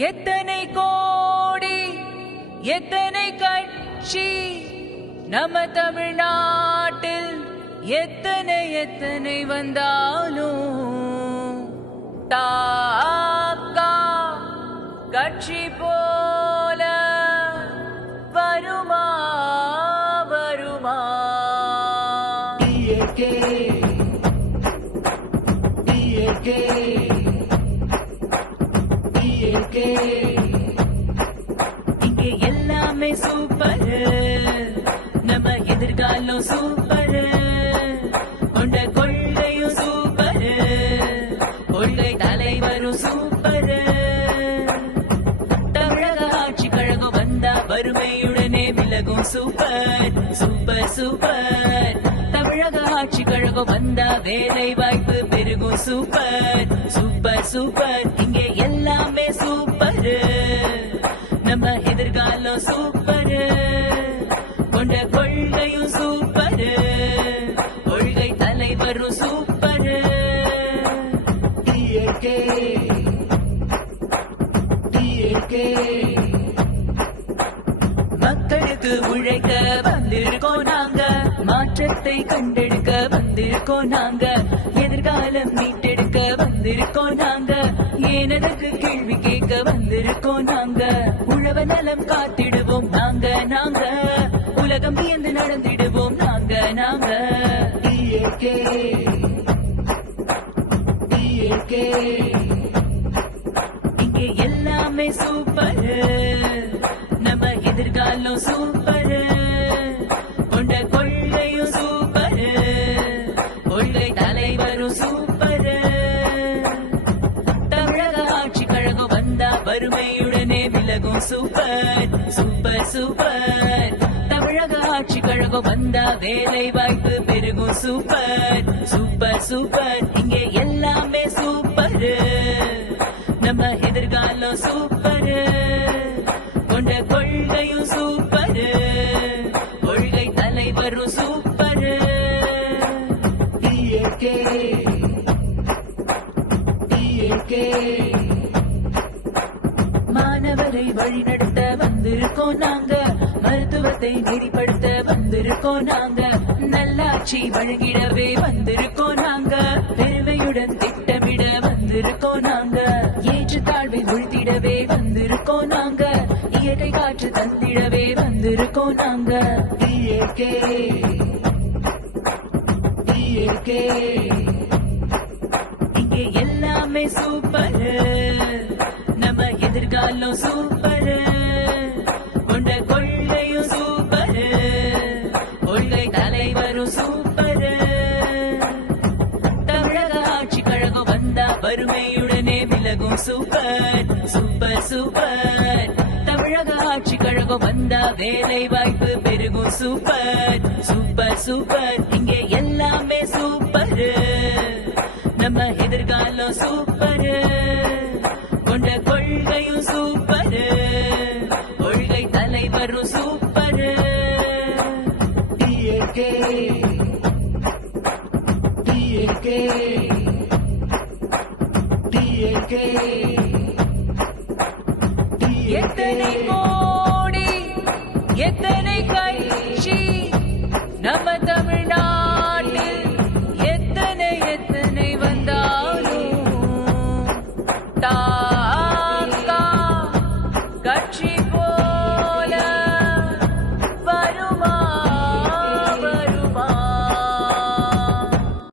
எத்தனை கோடி எத்தனை கட்சி நம்ம தமிழ்நாட்டில் எத்தனை எத்தனை வந்தாலும் தாக்கா கட்சி போல வருமா வருமா? இங்க. எல்லாமே சூப்பர் நம்ம எதிர்காலம் சூப்பர் கொண்ட கொள்ளையும் சூப்பர் கொள்கை தலைவரும் சூப்பர் தமிழக ஆட்சி கழகம் வந்தா வறுமையுடனே விலகும் சூப்பர் சூப்பர் சூப்பர் கழகம் வந்தா வேலை வாய்ப்பு பெருகும். Super super super. இங்கே எல்லாமே சூப்பர். நம்ம எதிர்காலம் சூப்பர். கொண்ட கொள்கையும் சூப்பர். கொள்கை தலைவரும் சூப்பர். மக்களுக்கு உழைக்க வந்திருக்கோம் நாங்க. மாற்றத்தை கண்டெடுக்க வந்திருக்கோம் நாங்க. எதிர்காலம் மீட்டெடுக்க வந்திருக்கோம் நாங்க. ஏனதற்கு கேள்வி கேட்க வந்திருக்கோம் நாங்க? உழவ நலம் காத்திடுவோம் நாங்க நாங்க. உலகம் வியந்து நடந்திடுவோம் நாங்க நாங்க. இங்கே எல்லாமே சூப்பர். நம்ம எதிர்காலம் சூப்பர். வறுமையுடனே விலகும் சூப்பர் சூப்பர் சூப்பர். தமிழக ஆட்சி கழகம் வந்தா வேலை வாய்ப்பு பெருகும் சூப்பர் சூப்பர் சூப்பர். இங்கே எல்லாமே சூப்பர். நம்ம எதிர்காலம் சூப்பர். கொண்ட கொள்கையும் சூப்பர். கொள்கை தலைவரும் சூப்பர். மாணவரை வழிநடத்த வந்திருக்கோம் நாங்க. மருத்துவத்தை நெறிப்படுத்த வந்திருக்கோம் நாங்க. நல்லாட்சி வழங்கிடவே வந்திருக்கோம் நாங்க. பெருமையுடன் திட்டமிட வந்திருக்கோம் நாங்க. ஏற்றத்தாழ்வை உழ்த்திடவே வந்திருக்கோம் நாங்க. இயற்கை காற்று தந்திடவே வந்திருக்கோம் நாங்க. இங்கே எல்லாமே சூப்பர். கொண்டாலும் சூப்பர். கொண்ட கொள்கையும் சூப்பர். கொள்கை தலைவரும் சூப்பர். தமிழக ஆட்சி கழகம் வந்தா வறுமையுடனே விலகும் சூப்பர் சூப்பர் சூப்பர். தமிழக ஆட்சி கழகம் வந்தா வேலை வாய்ப்பு பெருகும் சூப்பர் சூப்பர் சூப்பர். இங்கே எல்லா எத்தனை கோடி